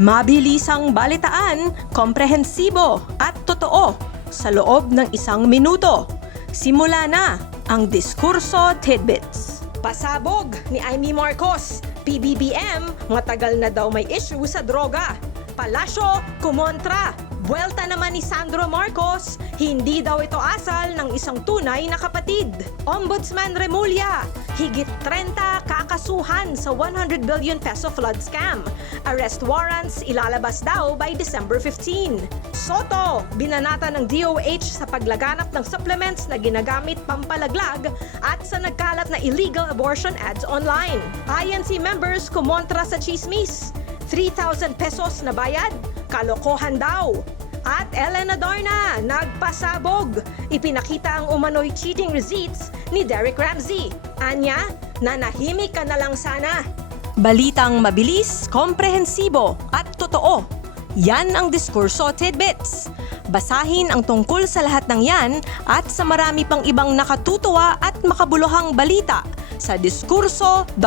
Mabilisang balitaan, komprehensibo at totoo sa loob ng 1 minuto. Simula na ang Diskurso Tidbits. Pasabog ni Amy Marcos, PBBM, matagal na daw may issue sa droga. Palasyo, kumontra. Buwelta naman ni Sandro Marcos, hindi daw ito asal ng isang tunay na kapatid. Ombudsman Remulla, higit 30 kakasuhan sa 100 billion peso flood scam. Arrest warrants ilalabas daw by December 15. Soto, binanata ng DOH sa paglaganap ng supplements na ginagamit pampalaglag at sa nagkalat na illegal abortion ads online. INC members kumontra sa chismis. 3,000 pesos na bayad, kalokohan daw. At Elena Darna, nagpasabog. Ipinakita ang umano'y cheating receipts ni Derek Ramsey. Anya, nanahimik ka na lang sana. Balitang mabilis, komprehensibo at totoo. Yan ang Diskurso Tidbits. Basahin ang tungkol sa lahat ng yan at sa marami pang ibang nakatutuwa at makabuluhang balita sa diskurso.ph.